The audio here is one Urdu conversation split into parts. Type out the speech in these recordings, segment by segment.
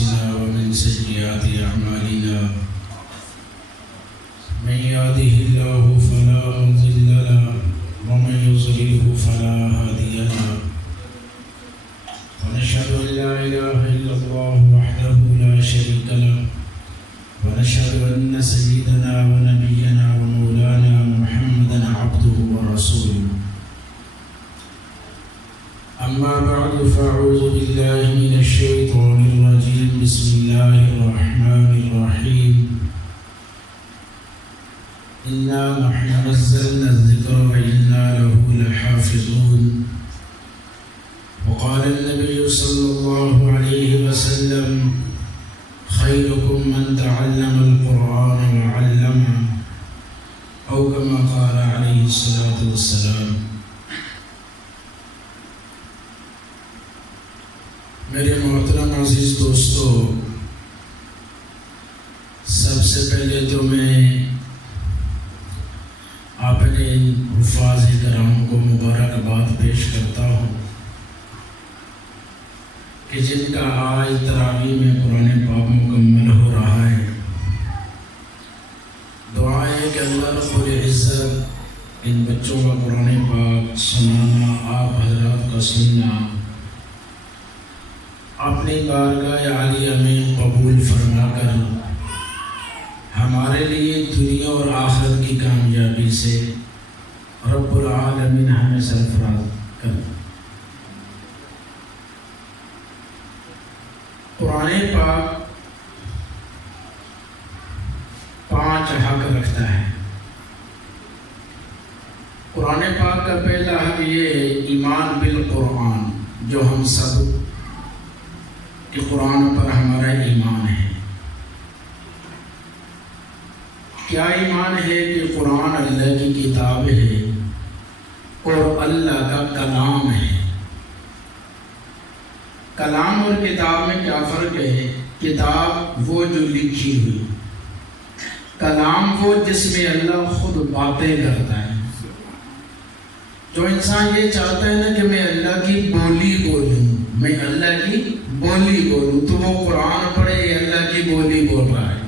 أنفسنا ومن سيئات أعمالنا من يهده الله فلا مضل له ومن يضلل فلا هادي له ونشهد أن لا إله إلا الله وحده لا شريك له ونشهد أن سيدنا ونبينا ومولانا محمدا عبده ورسوله أما بعد فأعوذ بالله من الشيطان الرجيم بسم الله الرحمن الرحيم إنا نحن نزلنا الذكر وإنا له لحافظون وقال النبي صلى الله عليه وسلم خيركم من تعلم القرآن وعلمه أو كما قال عليه الصلاة والسلام۔ میرے محترم عزیز دوستو، سب سے پہلے تو میں اپنے حفاظ کرام کو مبارکباد پیش کرتا ہوں کہ جن کا آج تراویح میں قرآن پاک مکمل ہو رہا ہے۔ دعا ہے کہ اللہ رب العزت ان بچوں کا قرآن پاک سنانا، آپ حضرات کا سننا اپنی بارگاہ عالیہ میں قبول فرما کر ہمارے لیے دنیا اور آخرت کی کامیابی سے رب العالمین ہمیں سرفراز کر۔ قرآن پاک 5 حق رکھتا ہے۔ قرآن پاک کا پہلا حق یہ ہے ایمان بالقرآن، جو ہم سب کہ قرآن پر ہمارا ایمان ہے۔ کیا ایمان ہے کہ قرآن اللہ کی کتاب ہے اور اللہ کا کلام ہے۔ کلام اور کتاب میں کیا فرق ہے؟ کتاب وہ جو لکھی ہوئی، کلام وہ جس میں اللہ خود باتیں کرتا ہے۔ جو انسان یہ چاہتا ہے نا کہ میں اللہ کی بولی بولوں، میں اللہ کی بولی بولوں، تو وہ قرآن پڑھے یہ اللہ کی بولی بول رہا ہے۔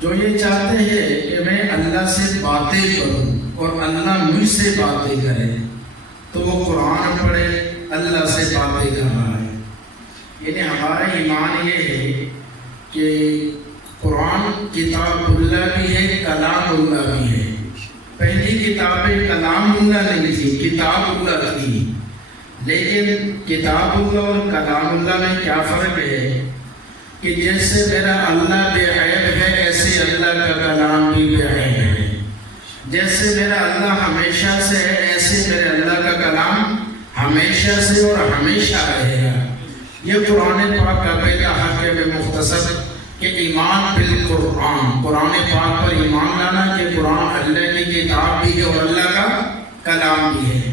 جو یہ چاہتے ہیں کہ میں اللہ سے باتیں کروں اور اللہ مجھ سے باتیں کرے، تو وہ قرآن پڑھے اللہ سے باتیں کر رہا ہے۔ یعنی ہمارا ایمان یہ ہے کہ قرآن کتاب اللہ بھی ہے، کلام اللہ بھی ہے۔ پہلی کتابیں کلام اللہ نہیں تھی، کتاب اللہ تھی، لیکن کتاب اللہ اور کلام اللہ میں کیا فرق ہے کہ جیسے میرا اللہ بے عیب ہے ایسے اللہ کا کلام بھی بے عیب ہے۔ جیسے میرا اللہ ہمیشہ سے ہے ایسے میرے اللہ کا کلام ہمیشہ سے اور ہمیشہ رہے گا۔ یہ قرآن پاک کا پہلا حق ہے۔ میں مختصر کہ ایمان بالقرآن، قرآن پاک پر ایمان لانا کہ قرآن اللہ کی کتاب بھی ہے اور اللہ کا کلام بھی ہے۔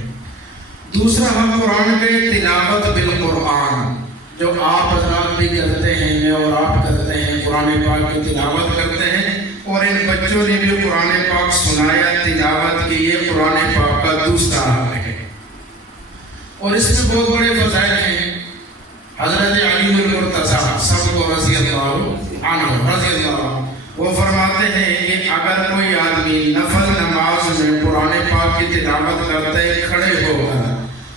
دوسرا حق قرآن کے تلاوت بالقرآن، جو آپ حضرات بھی کرتے ہیں، میں اور آپ کرتے ہیں، قرآن پاک کی تلاوت کرتے ہیں، اور ان بچوں نے بھی قرآن پاک سنایا، تلاوت کی۔ یہ قرآن پاک کا دوسرا حق ہے اور اس میں بہت بڑے فضائل ہیں۔ حضرت علی المرتضیٰ سب کو رضی اللہ عنہ وہ فرماتے ہیں کہ اگر کوئی آدمی نفل نماز میں قرآن پاک کی تلاوت کرتا ہے کھڑے ہو کر،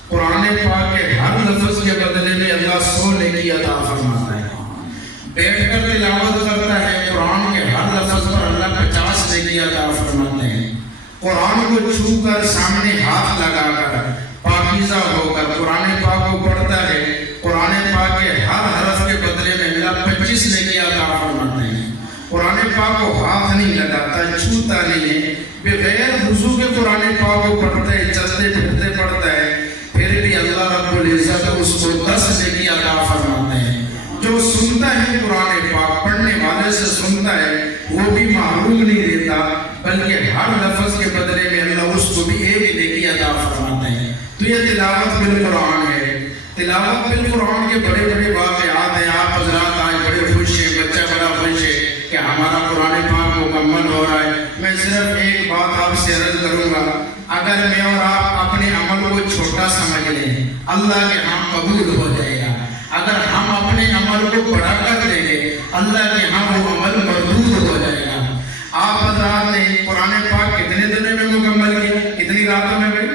قرآن پاک کے ہر لفظ کے بدلے میں اللہ 100 نیکی عطا فرماتا ہے۔ بیٹھ کر تلاوت کرتا ہے، قرآن کے ہر لفظ پر اللہ 50 نیکی عطا فرماتے ہیں۔ قرآن کو چھو کر سامنے ہاتھ لگا کر پاکیزہ ہو کر قرآن پاک کو پڑھتا ہے، قرآن پاک کے ہر حرف کے بدلے میں اللہ 25 نیکی عطا فرماتے ہیں۔ قرآن پاک کو ہاتھ نہیں لگاتا، چھوتا نہیں ہے، بغیر وضو کے قرآن پاک کو پڑھتا ہے، چلتے پھرتے پڑھتا ہے، پھر بھی اللہ رب العزت اس کو 10 نیکی عطا فرماتے ہیں۔ جو سنتا ہے قرآن پاک، پڑھنے والے سے سنتا ہے، وہ بھی محروم نہیں رہتا، بلکہ ہر لفظ کے بدلے میں اللہ اس کو بھی 1 نیکی عطا فرماتے ہیں۔ تو یہ تلاوت بالقرآن ہے۔ تلاوت بالقرآن کے بڑے بڑے واقعات ہیں۔ آپ حضرات آج بڑے خوش ہیں، بچہ بڑا خوش ہے کہ ہمارا قرآن پاک مکمل ہو رہا ہے۔ میں صرف ایک بات آپ سے عرض کروں گا، اگر میں اور آپ اپنے عمل کو چھوٹا سمجھ لیں، اللہ کے ہاں قبول ہو جائے گا۔ اگر ہم اپنے عمل کو بڑا کر دیں گے اللہ کے ہاں وہ عمل مردود ہو جائے گا. آپ حضرات نے قرآن پاک کتنے دنوں میں مکمل کیا؟ کتنی راتوں میں بھائی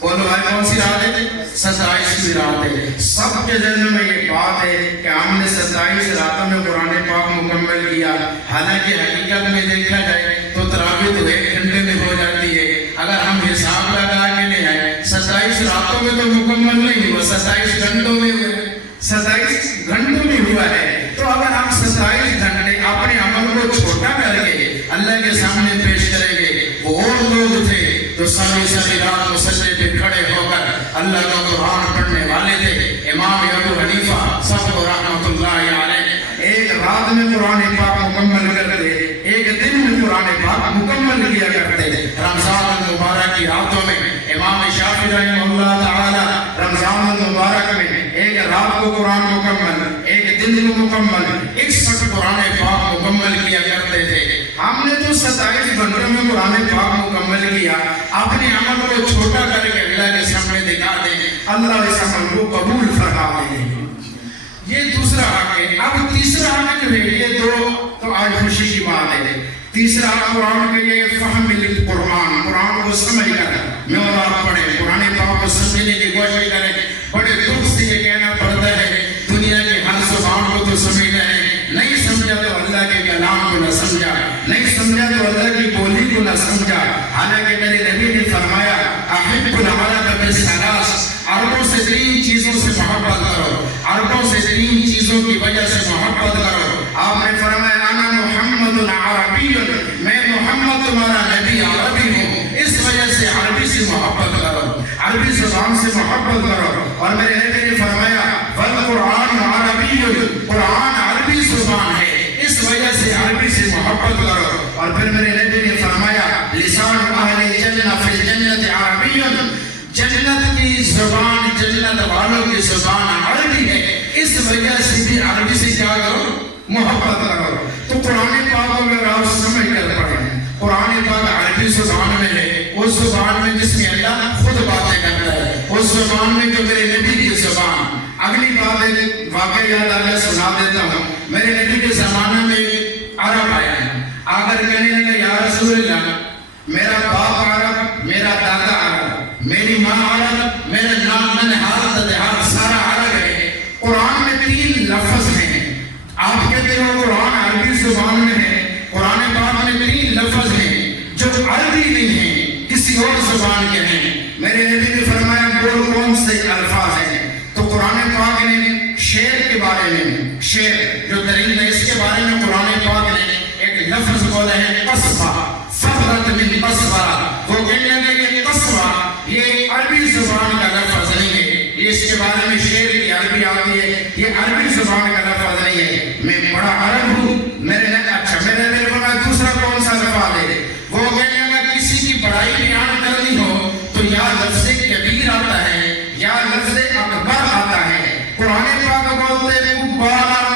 بولو بھائی؟ کون سی رات ہے؟ 27 رات ہے. سب کے ذہن میں یہ بات ہے کہ ہم نے 27 راتوں میں قرآن پاک مکمل کیا. حالانکہ حقیقت میں دیکھا جائے تو تراویح تو 1 گھنٹے میں ہو جاتی ہے. اگر ہم حساب لگا کے لے آئے 27 راتوں میں تو مکمل نہیں ہوا، 27 گھنٹوں میں ہوا ہے. 27 گھنٹوں میں ہوا ہے. تو اگر ہم 27 گھنٹے اپنے عمل کو چھوٹا کر کے اللہ کے سامنے پیش کریں گے، وہ اور لوگ تھے تو ساری رات مصلی پہ کھڑے ہو کر اللہ کا قرآن پڑھنے والے تھے. امام ابو حنیفہ سب کو رحمۃ اللہ علیہ ایک رات میں قرآن پاک مکمل کرتے، ایک دن میں قرآن پاک مکمل کیا کرتے. رمضان المبارک کی راتوں میں امام شافعی رحمہ اللہ تعالی رمضان المبارک میں ایک رات کو قرآن مکمل، ایک دن کو مکمل، 61 قرآن پاک مکمل کیا کرتے تھے. ہم نے تو 27 گھنٹوں میں قرآن پاک مکمل کیا. اپنے عمل کو چھوٹا کر کے اللہ کے سامنے دکھا دیں، اللہ اس عمل کو قبول فرما لیں. یہ دوسرا حق ہے. اب تیسرا حق جو ہے، یہ دو تو آج خوشی کی بات ہے. تیسرا قرآن کے یہ فہم قرآن کو سمجھ کر میں اور آپ پڑھیں، قرآن پاک کو سمجھنے کی کوشش کریں. بڑے دکھ سے یہ کہنا پڑتا ہے دنیا کے ہر زبان کو تو سمجھ رہے ہیں، نہیں سمجھا تو اللہ کے کلام کو نہ سمجھا، نہیں سمجھا تو اللہ کی بولی کو نہ سمجھا. حالانکہ میرے نبی نے فرمایا احب العرب بالثلاث، عربوں سے 3 چیزوں سے محبت کرو، عربوں سے 3 چیزوں کی وجہ سے محبت کرو. آپ نے فرمایا انا محمد عربی، میں محمد تمہارا نبی عربی ہوں، اس وجہ سے عربی سے محبت کرو، عربی زبان سے محبت کرو. اور میرے نبی نے فرمایا والقرآن عربی، قرآن عربی زبان ہے، اس وجہ سے عربی سے محبت کرو. اور پھر میرے نبی نے فرمایا لسان اہل جنہ فی الجنت عربی، جنت کی زبان، جنت والوں کی زبان عربی ہے، اس وجہ سے بھی عربی سے کیا کرو؟ محبت کرو. تو قرآن پاک اگر آپ سمجھ کر پڑھیں، قرآن پاک عربی زبان میں ہے، اس زبان میں جس میں اللہ خود باتیں کرتا ہے، اس زبان میں جو میرے نبی کی زبان. اگلی بات ہے، واقعہ یاد آ گیا، سنا دیتا ہوں. میرے نبی کے زمانے میں عرب آیا ہے، آ کر کہنے لگا یا رسول اللہ میرا باپ عرب، میرا دادا عرب، میری ماں عرب، میرا نام ننہال دیہات سارا عرب ہے. قرآن میں 3 لفظ ہیں، آپ کہتے ہو قرآن عربی زبان میں ہے، قرآن پاک میں 3 لفظ ہیں جو عربی نہیں ہیں، کسی اور زبان کے ہیں. میرے نبی نے فرمایا بول کون سے الفاظ ہیں؟ تو قرآن پاک نے شیر کے بارے میں، شیر جو درندہ، اس کے بارے میں قرآن پاک نے ایک لفظ بولا ہے قصبہ، فبرت من قصبہ. وہ کہنے لگے کہ قصبہ یہ عربی زبان کا لفظ نہیں ہے، یہ اس کے بارے میں شیر کی عربی آتی ہے، یہ عربی زبان کا لفظ نہیں ہے. میں بڑا عرب ہوں. میرے میرے فرمایا دوسرا کون سا لفظ ہے؟ وہ کہنے لگا کسی کی بڑائی بیان کرنی ہو تو یا لفظ کبیر آتا ہے یا لفظ اکبر آتا ہے. قرآن پاک بولتے کبارا،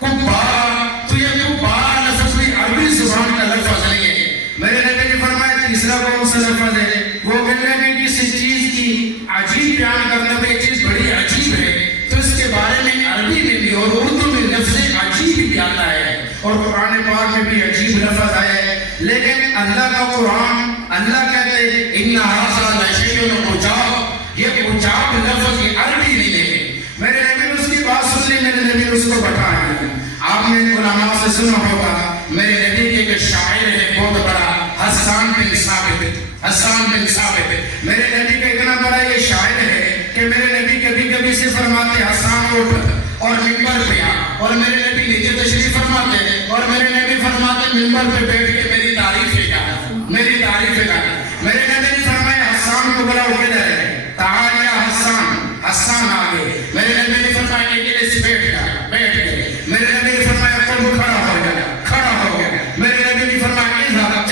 کبارا، تو یہ کبارا لفظ بھی عربی زبان کا لفظ نہیں ہے. میرے نبی نے فرمایا تیسرا کون سا لفظ ہے؟ وہ کہنے لگے کسی چیز کی عجیب بیان کرنا تو یہ چیز بڑی عجیب ہے، تو اس کے بارے میں عربی میں بھی اور اردو میں لفظ عجیب بھی آتا ہے، اور قرآن پاک میں بھی عجیب لفظ آیا ہے. لیکن اللہ کا قرآن، اللہ کہتے ہیں ان ھذا لشیء عجاب، یہ عجاب لفظ یہ عربی نہیں ہے. میرے نبی نے اس کی بات سن لی، میرے نبی نے اس کو بتایا. آپ نے علماء سے سنا ہوگا، میرے نبی کے ایک شاعر ہے بہت بڑا، حسان بن ثابت. حسان بن ثابت میرے نبی کا اتنا بڑا یہ شاعر ہے کہ میرے نبی کبھی کبھی سے فرماتے حسان اٹھ اور ممبر پہ آ، اور میرے نبی نیچے تشریف فرماتے اور میرے نبی فرماتے ممبر پہ بیٹھ کے میری تعریفیں کر، میری تعریفیں کر. میرے نبی نے فرمایا حسان کو بلاؤ، کدھر ہے؟ تعال یا حسان. حسان آ گئے. میرے نبی نے فرمایا کہ سے بیٹھ گیا، بیٹھ گئے. میرے نبی نے فرمایا قم، کھڑا ہو گیا، کھڑا ہو گیا. میرے نبی نے فرمایا اذهب،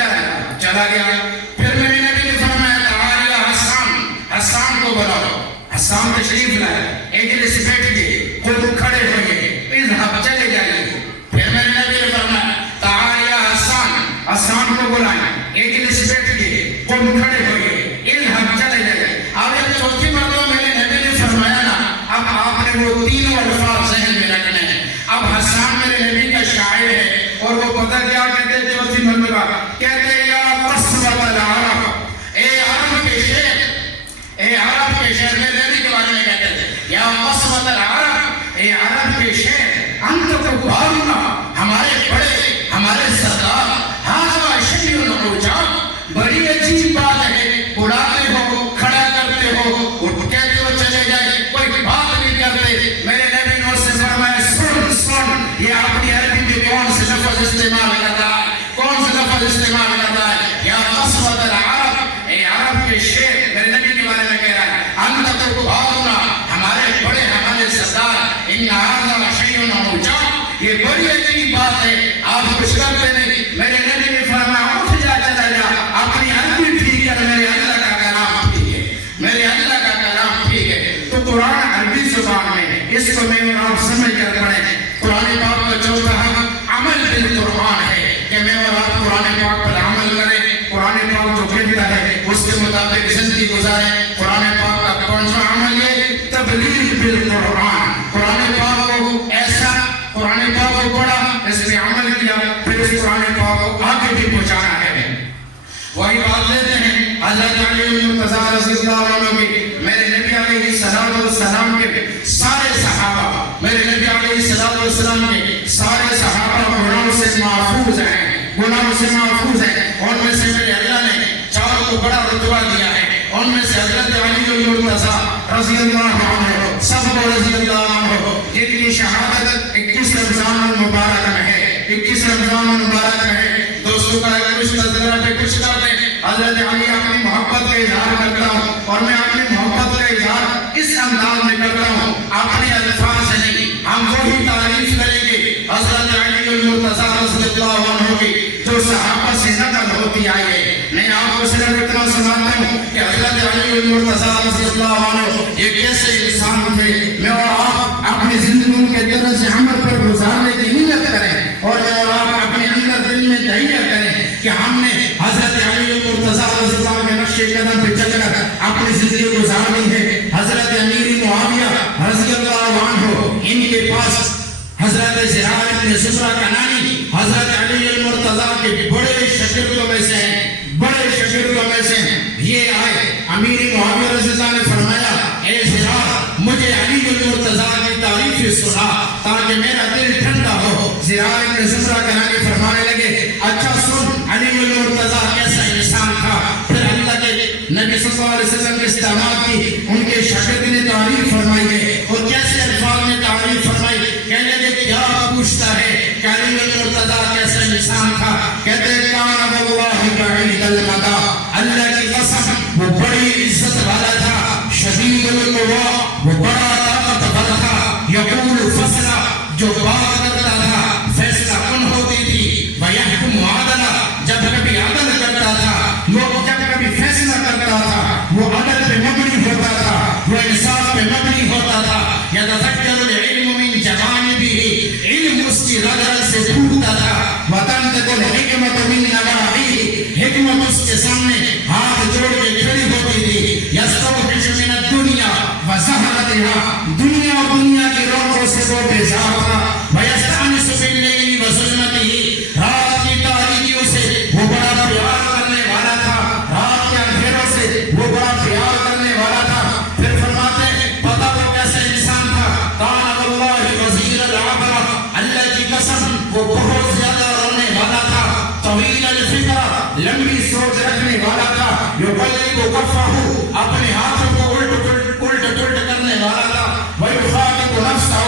چلا گیا. پھر میرے نبی نے فرمایا تعال یا حسان، حسان کو بلاؤ. حسان تشریف لائے، اجلس، بیٹھ گئے. قم، کھڑے ہو گئے. اذهب، چلے جائیے. پھر میرے نبی نے فرمایا تعال یا حسان، حسان کو بلائیں، اجلس، بیٹھ گئے. قم، کھڑے ہو گئے. اذهب، چلے جائیے. اب چوتھی مرتبہ میرے نبی نے فرمایا نا، اب آپ نے نے وہ تینوں الفاظ ذہن میں رکھنے ہیں. اب حسان میرے نبی کا شاعر ہے اور وہ پتہ کیا کہتے ہیں چوتھی مرتبہ کہتے ہیں یا قصبۃ العرب، اے عرب کے شہر، اے عرب کے شہر. میرے نبی کے بارے میں کہتے ہیں یا قصبۃ العرب، اے عرب کے شہر، انت تبارنا، ہمارے بڑے، ہمارے سردار، ہاں شیء عجاب، بڑی عجیب بات ہے، اڑاتے ہو، کھڑا کرتے ہو، اور کہتے ہو چلے جائے، کوئی بات نہیں کرتے. میرے نبی نے اس سے فرمایا سن سن، یہ اپنی عربی میں کون سے لفظ استعمال کرتا ہے، کون سے لفظ استعمال کرتا ہے. یا قصبۃ العرب، اے عرب کے شیر. میرے نبی کے بارے میں کہہ رہا ہے انت تبارنا، ہمارے بڑے، ہمارے سردار، ان ھذا شیء عجاب، یہ بڑی عجیب بات ہے، آپ کچھ کرتے نہیں. میرے نبی نے فرمایا اٹھ جا، چلا جا، اپنی عربی ٹھیک کر، میرے اللہ کا کلام ٹھیک ہے، میرے اللہ کا کلام ٹھیک ہے. تو قرآن عربی زبان میں، اس کو میں اور آپ سمجھ کر پڑھیں. قرآن پاک کا چوتھا حق عمل بالقرآن ہے کہ میں اور آپ قرآن پاک پر عمل کریں. قرآن پاک جو کہتا ہے اس کے مطابق زندگی گزاریں. قرآن پاک کا کون سا عمل ہے؟ تبلیغ بالقرآن. قرآن پاک کو ایسا، قرآن پاک کو پڑھا، اس میں عمل کیا، پھر اس قرآن پاک کو آگے بھی پہنچانا ہے. وہی بات لیتے ہیں حضرت علی المرتضیٰ رضی اللہ عنہ کی. میرے نبی علیہ السلام کے سارے صحابہ، میرے نبی علیہ السلام کے سارے صحابہ گناہوں سے محفوظ ہیں، گناہوں سے محفوظ ہیں. ان میں سے میرے اللہ نے 4 کو بڑا رتبہ دیا ہے. ان میں سے حضرت علی المرتضیٰ رضی اللہ عنہ، سب کو رضی اللہ عنہ، جن کی شہادت 21 رمضان المبارک میں ہے، 21 رمضان المبارک میں ہے. دوستوں کا کچھ تذکرہ پہ کچھ کرتے ہیں. حضرت علی اپنی محبت کا اظہار کرتا ہوں، اور میں اپنی محبت کا اظہار اس انداز میں کرتا ہوں، اپنے الفاظ سے نہیں. ہم وہی تعریف کریں گے حضرت علی المرتضیٰ رضی اللہ عنہ کی جو صحابہ سے نقل ہوتی آئی ہے. میں آپ کو صرف اتنا سناتا ہوں کہ حضرت علی المرتضیٰ رضی اللہ عنہ یہ کیسے انسان تھے. میں اور آپ اپنی زندگیوں کے طرز عمل پر گزارنے کی نیت کریں، اور میں اور آپ اپنے اندر دل میں تہیہ کریں کہ ہم نے حضرت علی المرتضیٰ رضی اللہ عنہ کے نقش قدم پہ چل کر اپنی زندگی گزارنی ہے. حضرت امیر معاویہ رضی اللہ عنہ، ان کے پاس حضرت زرار بن سمرہ کنانی حضرت علی المرتضیٰ کے بڑے شاگردوں میں سے ہیں، بڑے شاگردوں میں سے ہیں. یہ آئے، امیر معاویہ رضی اللہ عنہ نے فرمایا اے زرار، مجھے علی المرتضیٰ کی تعریف سنا تاکہ میرا دل ٹھنڈا ہو. زرار بن سمرہ کنانی فرمانے لگے اچھا سن، علی المرتضیٰ کیسا انسان تھا. پھر اللہ کے نبی صلی اللہ علیہ وسلم کے استعمال کی ان کے شاگرد نے تعریف فرمائی ہے، اور کیسے الفاظ میں تعریف فرمائی. کہنے لگے کیا پوچھتا ہے کہ علی المرتضیٰ کیسا انسان تھا. کہتے ہیں کان واللہ بعید المدى، اللہ کی قسم وہ بڑی عزت والا تھا. شدید القوا، وہ بڑا طاقتور تھا. یقول فصلا، جو بات کرتا تھا فیصلہ کن ہوتی تھی. ویحکم عدلا، جب کبھی عدل کرتا تھا، وہ جب کبھی فیصلہ کرتا تھا وہ عدل پہ مبنی ہوتا تھا، وہ انصاف پہ مبنی ہوتا تھا. یتذکر العلم من جوانبہ، علم اس کی رگ رگ سے پھوٹتا تھا. وتنطق الحکمت من نواحیہ، حکمت اس کے سامنے ہاتھ جوڑ کے کھڑی ہوتی تھی. یستوحش من الدنیا وزہرتہا، دنیا اور دنیا کی رونقوں سے وہ بیزار تھا. ویستانس باللیل وظلمتہ، رات کی تاریکیوں سے وہ بڑا پیار کرنے والا تھا، رات کے اندھیروں سے وہ بڑا پیار کرنے والا تھا. پھر فرماتے ہیں پتہ وہ کیسا انسان تھا. کان واللہ وزیر العبرہ، اللہ کی قسم وہ بہت زیادہ رونے والا تھا. طویل الفکر، لمبی سوچ رکھنے والا تھا. یقلب کفہ، اپنے ہاتھوں کو الٹ کرنے والا تھا. ویخاطب نفسہ،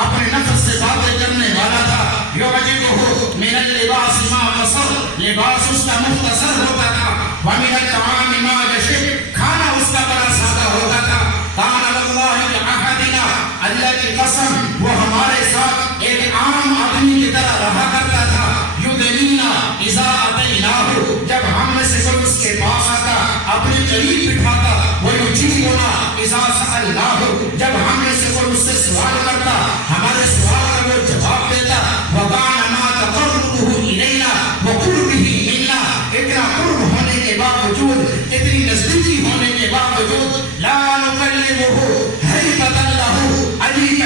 اپنے نفس سے باتیں کرنے والا تھا. یعجبہ من اللباس ما قصر، لباس اس کا مختصر ہوتا تھا. ومن الطعام ما یشب، کھانا اس کا بڑا سادہ ہوتا تھا. کان واللہ بعہدنا، اللہ کی قسم وہ ہمارے ساتھ ایک عام آدمی کی طرح رہا کرتا تھا. یدنینا اذا اتیناہ، جب ہم میں سے کوئی اس کے پاس آتا اپنے قریب بٹھاتا. ویجیبنا اذا سألناہ، جب ہم میں سے کوئی اس سے سوال کرتا ہمارے سوال کا وہ جواب دیتا. وکان ما تقربہ الینا وقربہ منا، اتنا قرب ہونے کے باوجود، اتنی نزدیکی ہونے کے باوجود، لا نکلمہ ہیبۃ لہ، علی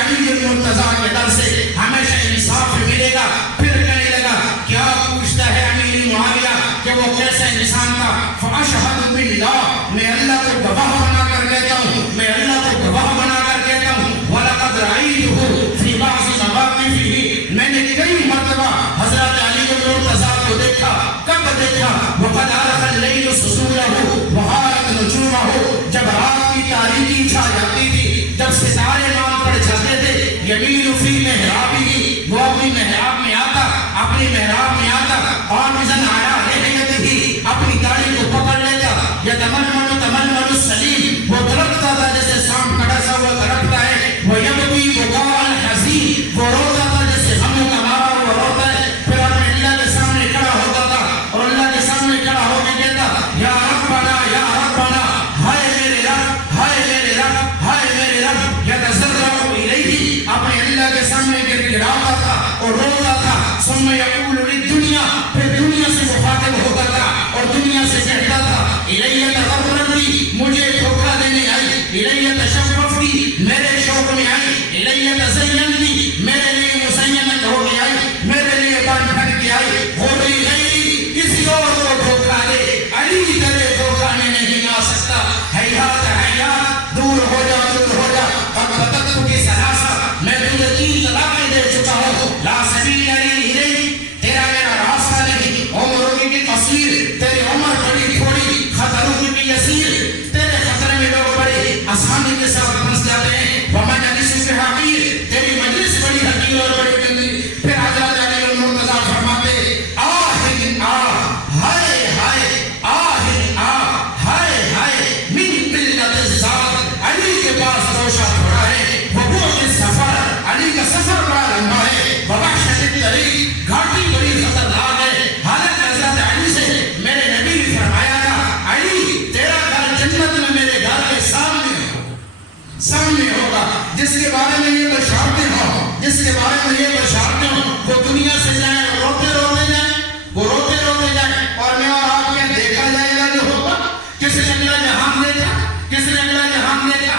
علی المرتضیٰ کے در سے ہمیشہ انصاف ملے گا. پھر کہنے لگا کیا پوچھتا ہے امیر معاویہ کہ وہ کیسا انسان تھا. فاشہد باللہ میں اللہ کو گواہ بنا کر کہتا ہوں, میں اللہ کو گواہ بنا کر کہتا ہوں. وَلَقَدْ رَأَيْتُهُ فِي بَعْضِ مَوَاقِفِهِ میں نے کئی مرتبہ حضرت علی المرتضیٰ کو دیکھا. کب دیکھا؟ وَقَدْ عَرَفَ اللَّيْلُ سُسُولَهُ وَحَارَتْ نُجُومَهُ جب رات کی تاریکی چھا جاتی تھی, جب ستارے مان پڑ جاتے تھے. یمین فی محرابہ وہ اپنی محراب میں آتا, اپنی محراب میں آتا. قابضاً علی لحیتہ اپنی داڑھی کو پکڑ لیتا. یتململ تململ السلیم وہ تڑپتا تھا جیسے سانپ کٹا سا ہوا تڑپتا ہے. ویبکی بکاء الحزین وہ روتا تھا جیسے غموں کا مارا وہ روتا ہے. پھر اپنے اللہ کے سامنے کھڑا ہوتا تھا اور اللہ کے سامنے کھڑا ہو کے کہتا یا ربنا یا ربنا, ہائے میرے رب, ہائے میرے رب, ہائے میرے رب. یتضرع الیہ اپنے اللہ کے سامنے گر گراتا تھا اور روتا تھا. ثم یقول للدنیا پھر دنیا سے مخاطب ہوتا تھا اور دنیا سے کہتا تھا الیہ تغررتی مجھے دھوکہ دینے آئی, الیہ تشففتی میرے شوق میں آئی, الیہ تزینتی میرے لیے مزینت ہو کے آئی, میرے لیے بن ٹھن کے آئی. ہو رہی غیری کسی اور کو دھوکہ دے, علی تیرے دھوکہ میں نہیں آ سکتا. حیات حیات دور ہو جا دور ہو جا. اب بدت کی سلاسہ میں تجھے 3 طلاقیں دے چکا ہوں. لا سبیل الیہ تیرا میرا راستہ نہیں. عمروں کی تصویر تیری عمر بڑی تھوڑی, خطروں کی یسیر تیرے خطرے میں لوگ بڑے آسانی کے ساتھ پھنس جاتے ہیں. ومجلس کے حقیر تیری مجلس بڑی حقیر اور بڑی گندی. پھر حضرت علی المرتضیٰ فرماتے آہن آہ ہائے ہائے, آہن آہ ہائے ہائے, من قلت الذات علی کے پاس روشہ تھوڑا ہے. وبعد السفر علی کا سفر بڑا لمبا ہے. ووحشت الطریق گھاٹی بڑی خطرناک ہے. حالت حضرت علی سے میرے نبی نے فرمایا تھا علی تیرا گھر جنت میں میرے گھر کے سامنے ہوگا. جس کے بارے میں یہ بشارتیں ہوں, جس کے بارے میں یہ بشارتیں ہوں وہ دنیا سے جائیں روتے روتے جائیں, وہ روتے روتے جائیں. اور میں اور آپ کے دیکھا جائے گا جو ہوگا. کس نے اگلا جہان دیکھا, کس نے اگلا جہان دیکھا.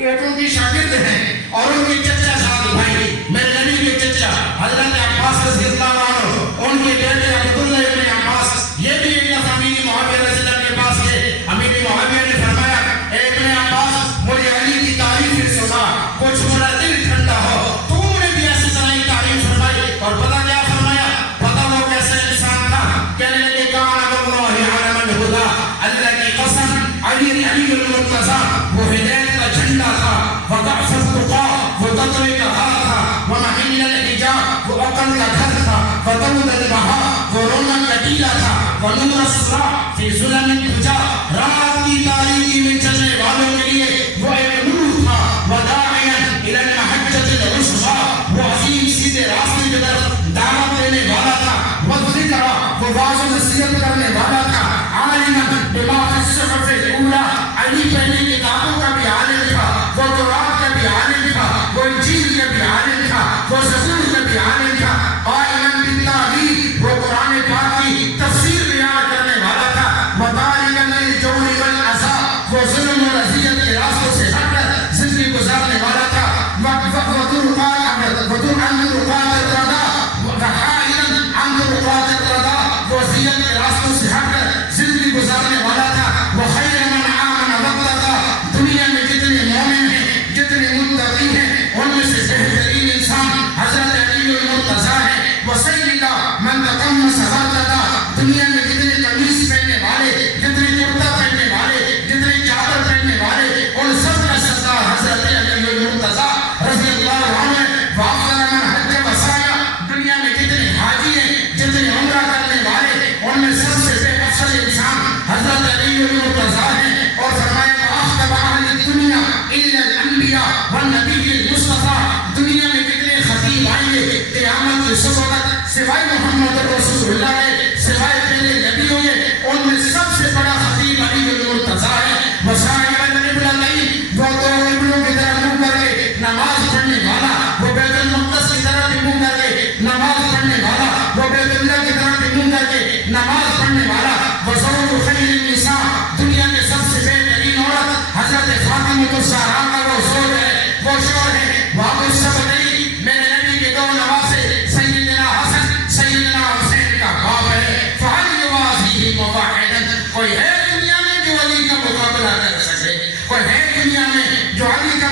یہ ان کی شاگرد ہیں اور ان کے چچا ساتھ بھائی میرے نبی کے چچا حضرت عباس رضی اللہ عنہ, ان کے بیٹے عبداللہ ابن عباس یہ بھی ایک دفعہ امیر معاویہ رضی اللہ کے پاس گئے. امیر معاویہ نے فرمایا اے ابن عباس مجھے علی کی تعریف سنا, کچھ میرا دل ٹھنڈا ہو. تو نے بھی ایسی طرح کی تعریف فرمائی اور پتہ کیا فرمایا, پتہ وہ کیسا انسان تھا. کہنے لگے کان اللہ علم الہدی, اللہ کی قسم علی المرتضیٰ وہ ہدایت کا جھنڈا تھا. وضعف التقیٰ وہ تقوی کا ہاتھ تھا. ومحل الحجاب وہ عقل کا گھر تھا. وطود البہاء وہ رونق کا ٹیلا تھا. ونور الصراع فی ظلم الدجا رات کی تاریکی میں چلنے والوں کے لیے وہ ایک نور تھا. وداعیا الی المحجۃ العصمٰ وہ عظیم سیدھے راستے کی طرف دعوت دینے والا تھا. والذکر وہ واعظ و نصیحت کرنے والا تھا. عالما بما فی الصحف الاولیٰ علی پہلی کتابوں کا بھی عالم تھا. وہ تورات کا بھی عالم تھا. وہ انجیل کا بھی عالم تھا. وہ زبور کا بھی عالم تھا. قائما بالتعبیر وہ قرآن پاک کی تفسیر بیان کرنے والا تھا. وتارکا للجور والعصا وہ ظلم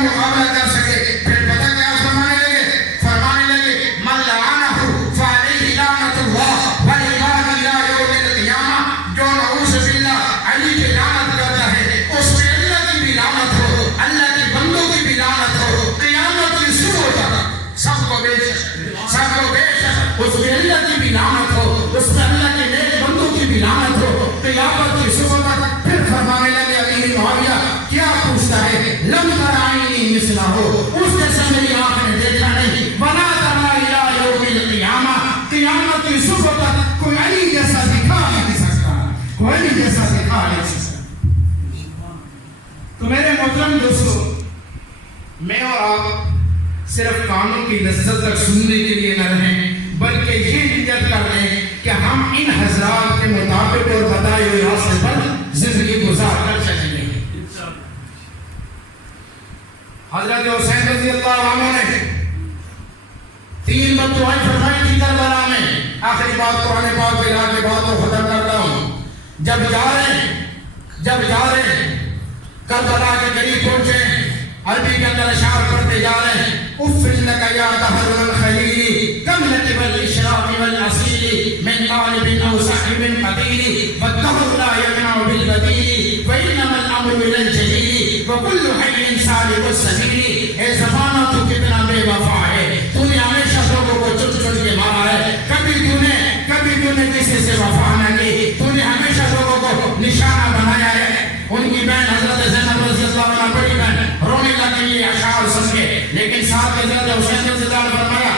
مقابلہ کر سکے. پھر پتہ کیا فرمانے لگے من لعنہ فعلیہ لعنۃ اللہ والعباد الی یوم القیامہ. جو نعوذ باللہ علی کی لعنت کرتا ہے اس پہ اللہ کی بھی لعنت ہو, اللہ کے بندوں کی بھی لعنت ہو, قیامت کی صبح تک سب کو بے شک اس پہ اللہ کی بھی لعنت ہو, اس پہ اللہ کے نیک بندوں کی بھی لعنت ہو, قیامت کی صبح تک. پھر فرمانے لگے امیر معاویہ کیا پوچھتا ہے, لم ترائنی مثلہ ہو, اس جیسا میری آنکھ نے دیکھا نہیں, ولا ترا الی یوم القیامہ, قیامت کی صبح تک کوئی علی جیسا دکھا نہیں سکتا, کوئی علی جیسا دکھا نہیں سکتا. تو میرے محترم دوستو, میں اور آپ صرف کانوں کی لذت تک سننے کے لیے نہ رہیں, بلکہ یہ نیت کر لیں کہ ہم ان حضرات کے مطابق اور بتائے ہوئے راستے پر زندگی گزار کر چلیں گے. حضرت حسین رضی اللہ عنہ نے 3 بددعائیں فرمائی تھی کربلا میں. آخری بات قرآن پاک پہ لا کے بات کو ختم کرتا ہوں. جب جا رہے ہیں کربلا کے قریب پہنچے, عربی کے اندر اشعار پڑھتے جا رہے ہیں. اف لک یا دہر الخلیل کم لک بالاشراق والاصیل من طالب او صاحب قتیل والدهر لا يمنع بالبدیل وانما الامر الى الجلیل وكل حی سالک السبیل. اے زمانہ تو کتنا بے وفا ہے, تو نے ہمیشہ لوگوں کو چن کے مارا ہے, کبھی تو نے کسی سے وفا نہ کی, تو نے ہمیشہ لوگوں کو نشانہ بنایا ہے. ان کی بہن حضرت زینب رضی اللہ عنہ بڑی بہن رونے لگی یہ اشعار سن کے, لیکن ساتھ کے حضرت حسین رضی اللہ عنہ فرمایا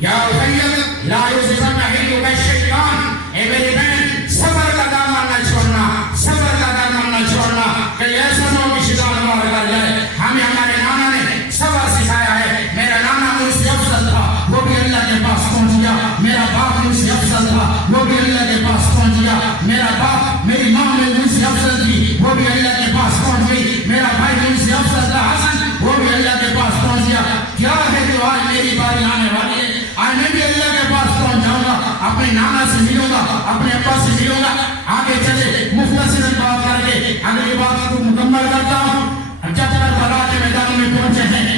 یا اخیت لا یصبن حیلک الشیطان, اے میری بہن صبر کا دامن نہ چھوڑنا, صبر کا دامن نہ چھوڑنا, کہ ایسا نہ ہو کہ شیطان مار کر جائے. ہمیں ہمارے نانا نے صبر سکھایا ہے. میرا نانا مجھ سے افضل تھا, وہ بھی اللہ کے پاس پہنچ گیا. میرا باپ مجھ سے افضل تھا, وہ بھی اللہ کے پاس پہنچ گیا. میرا باپ میری ماں میں مجھ سے افضل تھی, وہ بھی اللہ کے پاس پہنچ گئی. میرا بھائی مجھ سے افضل تھا حسن, وہ بھی اللہ کے پاس پہنچ گیا. کیا ہے جو آج میری باری آنے والی ہے, آج میں بھی اللہ کے پاس پہنچ جاؤں گا, اپنے نانا سے ملوں گا, اپنے ابا سے ملوں گا. آگے چلے مختصر بات کر کے اگلی بات کو مکمل کرتا ہوں. جب کربلا کے میدان میں پہنچے ہیں,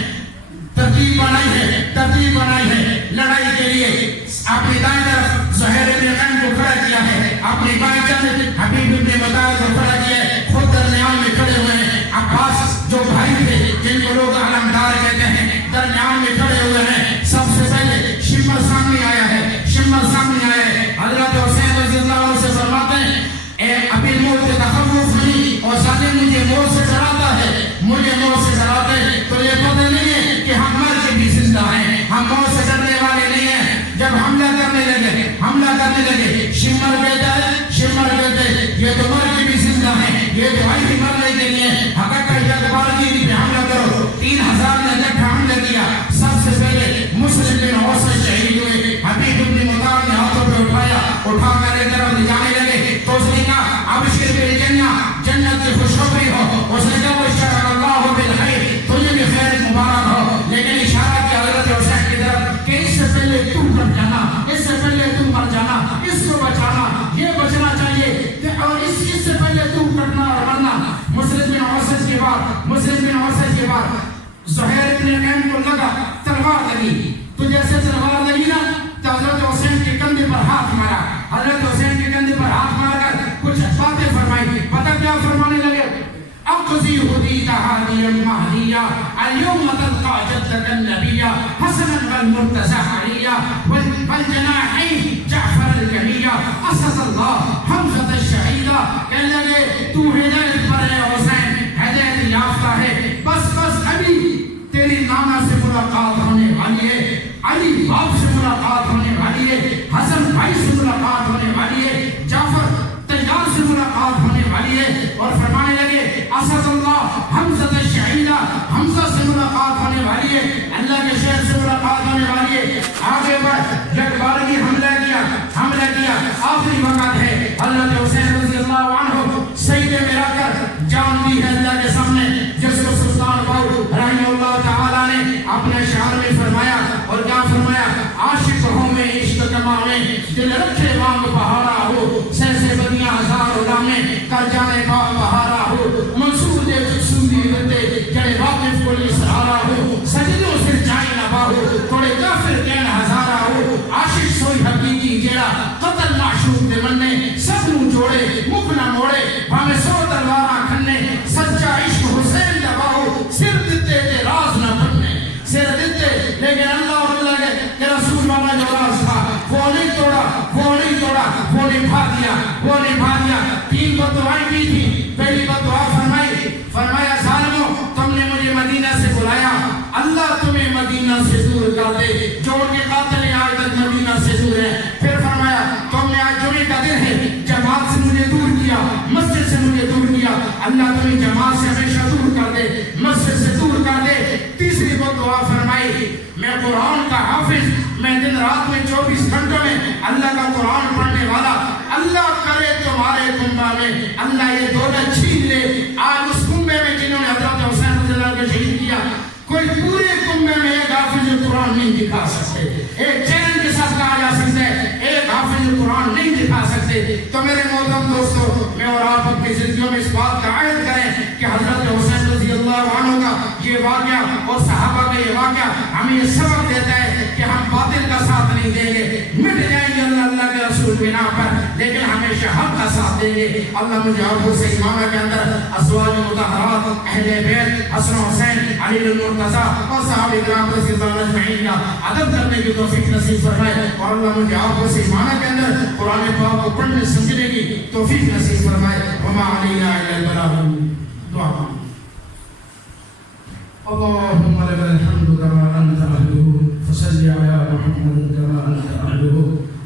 ترتیب بنائی ہے لڑائی کے لیے. اپنی دائیں طرف زہیر بن عمرو کو کھڑا کیا ہے, اپنی بائیں طرف حبیب بن مطاع کو کھڑا کیا ہے. خود درمیان میں کھڑے ہوئے ہیں. عباس جو بھائی تھے جن کو لوگ علمدار کہتے ہیں, درمیان میں کھڑے ہوئے ہیں. سب سے پہلے شمر سامنے آیا ہے. حضرت حسین رضی اللہ عنہ سے فرماتے ہیں اے ابی الموت تخوف نہیں, اور ظالم مجھے موت سے ڈراتا ہے, تو یہ پتہ نہیں ہے کہ ہم مر کے بھی زندہ ہیں, ہم موت سے ڈرنے والے نہیں ہیں. جب حملہ کرنے لگے شمر کہتے یہ تو مر کے بھی زندہ ہیں, یہ تو آئی بھی مرنے کے لیے حقیقت جگبار کی بھی حملہ کرو. 3000 نے جب حملہ کیا, سب سے پہلے مسلم بن حوصل شہید ہوئے. حبیب بن مطاع نے ہاتھوں پہ اٹھا کر ایک طرف لے جانے لگے. تو اس نے کہا ابشر بالجنہ, جنت کی خوشخبری ہو. اس نے کہا بشر اللہ بالخیر, تجھے بھی خیر مبارک ہو. لیکن اشارہ کیا حضرت حسین کی طرف کہ اس سے پہلے تم مر جانا, اس سے پہلے تم مر جانا, اس کو بچانا, یہ بچنا چاہیے, اور اس سے پہلے تم کٹنا اور مرنا. مسلم بن حوصل کے بعد زہیر بن عمرو کو لگا تلوار لگی. تو جیسے تلوار لگی نا, تو حضرت حسین کے کندھے پر ہاتھ مارا. حضرت حسین کے کندھے پر ہاتھ مار کر کچھ باتیں فرمائی. پتہ کیا فرمانے لگے؟ اقضی ہدیت ہادی المہدیہ اليوم تلقى جدك النبی حسنا والمرتضى علیہ والجناحین جعفر الکمیہ اسد اللہ حمزہ الشہیدہ. کہنے لگے تو ہدایت پر ہے حسین, ہدایت یافتہ ہے, بس ابھی تیری نانا سے ملاقات ہونے والی ہے, علی باپ سے ملاقات ہونے والی ہے, حسن بھائی سے ملاقات ہونے والی ہے, جعفر تیار سے ملاقات ہونے والی ہے. اور فرمانے لگے اسد اللہ حمزہ الشہیدہ, حمزہ سے ملاقات ہونے والی ہے, اللہ کے شہر سے ملاقات ہونے والی ہے. آگے بڑھ جگبارگی حملہ کیا. آخری وقت ہے, حضرت حسین رضی اللہ عنہ سجدے میں رکھ کر جان دی ہے اللہ کے سامنے, جس کو سلطان باؤ رحمہ اللہ تعالیٰ نے اپنے شعر میں فرمایا. اور کیا فرمایا؟ عاشق ہوں میں عشق کمانے, دل رکھے وانگ بہارا ہو, سیسے بدیاں ہزار غلامیں کر جانے کا بہارا ہو, منصور دے تک سندی ہوتے جڑے واقف کو اسرار کی تھی. پہلی بات دعا فرمائی, فرمایا ظالموں تم نے مجھے مدینہ سے بلایا, اللہ تمہیں مدینہ سے دور کر دے جو ان کے قاتل آج تک مدینہ سے دور ہے. پھر فرمایا تم نے آج جمعے کا دن ہے, جماعت سے مجھے دور کیا, مسجد سے مجھے دور کیا, اللہ تمہیں جماعت سے ہمیشہ دور کر دے, مسجد سے دور کر دے. تیسری بات دعا فرمائی, میں قرآن کا حافظ, میں دن رات میں 24 گھنٹوں میں اللہ کا قرآن پڑھنے والا, اللہ کرے تمہارے کنبہ میں اللہ یہ دولت چھین لے. آج اس کنبے میں جنہوں نے حضرت حسین رضی اللہ عنہ کو شہید کیا, کوئی پورے کنبے میں ایک حافظ قرآن نہیں دکھا سکتے. ایک چیلنج کے ساتھ کہا جا سکتا ہے ایک حافظ قرآن نہیں دکھا سکتے. تو میرے محترم دوستو, میں اور آپ اپنی زندگیوں میں اس بات کا عہد کریں کہ حضرت حسین رضی اللہ عنہ کا یہ واقعہ اور صحابہ کا یہ واقعہ ہمیں یہ سبق دیتا ہے کہ ہم باطل کا ساتھ نہیں دیں گے, مٹ جائیں گے اللہ کے رسول بنا پر, لیکن ہمیشہ حق کا ساتھ دیں گے. اللہ مجھے آپ کو صحیح معنی کے اندر ازواج مطہرات, اہل بیت, حسن و حسین, علی المرتضیٰ اور صحابہ کرام رضی اللہ عنہم اجمعین کا ادب کرنے کی توفیق نصیب فرمائے. اور اللہ مجھے آپ کو صحیح معنی کے اندر قرآن پاک کو پڑھنے سمجھنے کی توفیق نصیب فرمائے. وما علینا الا البلاغ. دعا اللهم لك الحمد كما أنت أهله, فصل على محمد كما أنت أهله,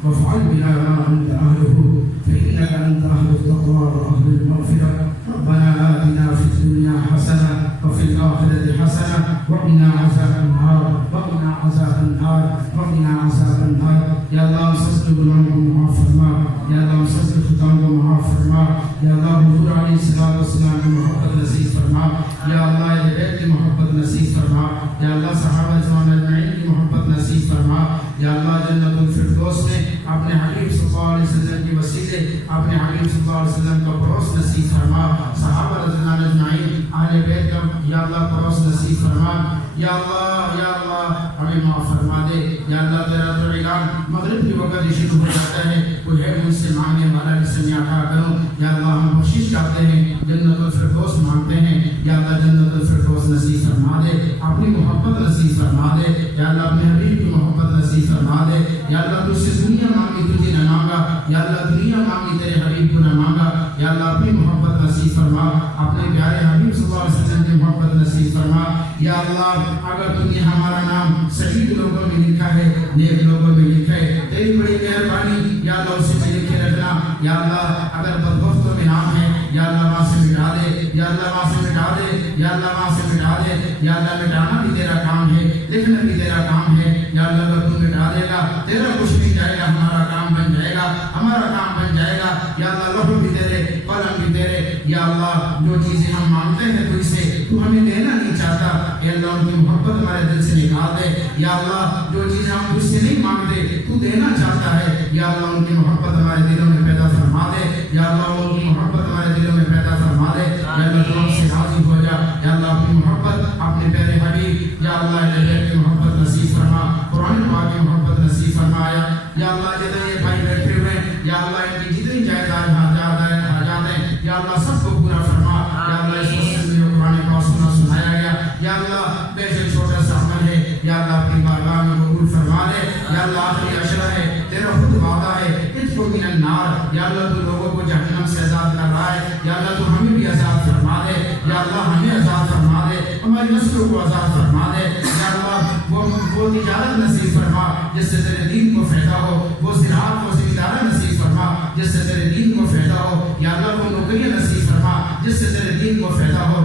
وافعل بنا ما أنت أهله, فإنك أنت أهل التقوى وأهل المغفرة. ربنا آتنا في الدنيا حسنة وفي الآخرة حسنة وقنا عذاب النار, وقنا عذاب النار, وقنا عذاب النار. يا الله صل بلند معاف فرما, يا الله صل ختام معاف فرما, يا الله حضور عليه الصلاة والسلام کی محبت نصیب فرما, یا اللہ اہل بیت کی محبت نصیب فرما, یا اللہ صحابہ رضوان اجمعین کی محبت نصیب فرما, یا اللہ جنت الفردوس میں اپنے حبیب صلی اللہ علیہ وسلم کی وسیلے اپنے حبیب صلی اللہ علیہ وسلم کا پڑوس نصیب فرما, صحابہ رضوان اجمعین اہل بیت کا یا اللہ پڑوس نصیب فرما. یا اللہ ہمیں معاف فرما دے. یا اللہ تیرا تو اعلان مغرب کے وقت شروع ہو جاتا ہے, کوئی ہے مجھ سے مانگنے والا جس سے میں عطا کروں. یا اللہ ہم بخشش چاہتے ہیں, جنت الفردوس مانگتے ہیں, یا اللہ جنت الفردوس نصیب فرما دے, اپنی محبت نصیب فرما دے. یا اللہ اپنے حبیب کی محبت نصیب فرما دے. یا اللہ تجھ سے دنیا مانگی تجھے نہ مانگا, یا اللہ دنیا مانگی تیرے حبیب کو نہ مانگا. یا اللہ اپنی محبت نصیب فرما, اپنے پیارے حبیب صلی اللہ علیہ وسلم کی محبت نصیب فرما. یا اللہ اگر تم نے ہمارا نام صحیح لوگوں میں لکھا ہے, نیک لوگوں میں لکھا ہے, تیری بڑی مہربانی یا اللہ اسے میں لکھے رکھنا. یا اللہ اگر بدبختوں میں نام ہے یا اللہ وہاں سے مٹا دے, یا اللہ وہاں سے مٹا دے, یا اللہ وہاں سے مٹا دے. یا اللہ مٹانا بھی تیرا کام ہے, لکھنا بھی تیرا کام ہے. یا اللہ اگر تم مٹا دے گا تیرا کچھ نہیں جائے گا, ہمارا کام بن جائے گا, ہمارا کام بن جائے گا. یا اللہ لوح بھی تیرے, قلم بھی تیرے. یا اللہ جو چیزیں ہم مانگتے ہیں تجھ سے تو ہمیں دینا نہیں چاہتا, اے اللہ ان کی محبت ہمارے دل سے نکال دے. یا اللہ جو چیزیں ہم تجھ سے نہیں مانگتے تو دینا چاہتا ہے, یا اللہ ان کی محبت ہمارے دلوں میں پیدا فرما دے. یا اللہ ان کی محبت ہمارے دلوں میں پیدا فرما دے. یا اللہ تو ہم سے راضی ہو جا. یا اللہ اپنی محبت اپنے پیارے حبیب یا اللہ اہل بیت کی محبت نصیب فرما, قرآن پاک کی محبت نصیب فرمایا. یا اللہ جتنے یہ بھائی بیٹھے ہوئے یا اللہ ان کی جتنی جائیداد حاجات ہیں یا اللہ سب کو پورا فرما. یا اللہ اس مسجد میں جو قرآن پاک سنایا گیا یا اللہ بے شک چھوٹا سا عمل ہے, یا اللہ اپنی بارگاہ میں قبول فرما لے. یا اللہ آخری عشرہ ہے, تیرا خود وعدہ ہے اتقو من النار. یا اللہ تو لوگوں کو جہنم سے آزاد کر رہا ہے, یا اللہ تو ہمیں بھی آزاد فرما دے. یا اللہ ہمیں آزاد فرما دے, ہماری نسلوں کو آزاد فرما دے. یا اللہ وہ تجارت نصیب فرما جس سے تیرے دین کو فائدہ ہو, وہ زراعت و زمینداری نصیب فرما جس سے تیرے دین کو فائدہ ہو. یا اللہ وہ نوکریاں نصیب فرما جس سے تیرے دین کو فائدہ ہو.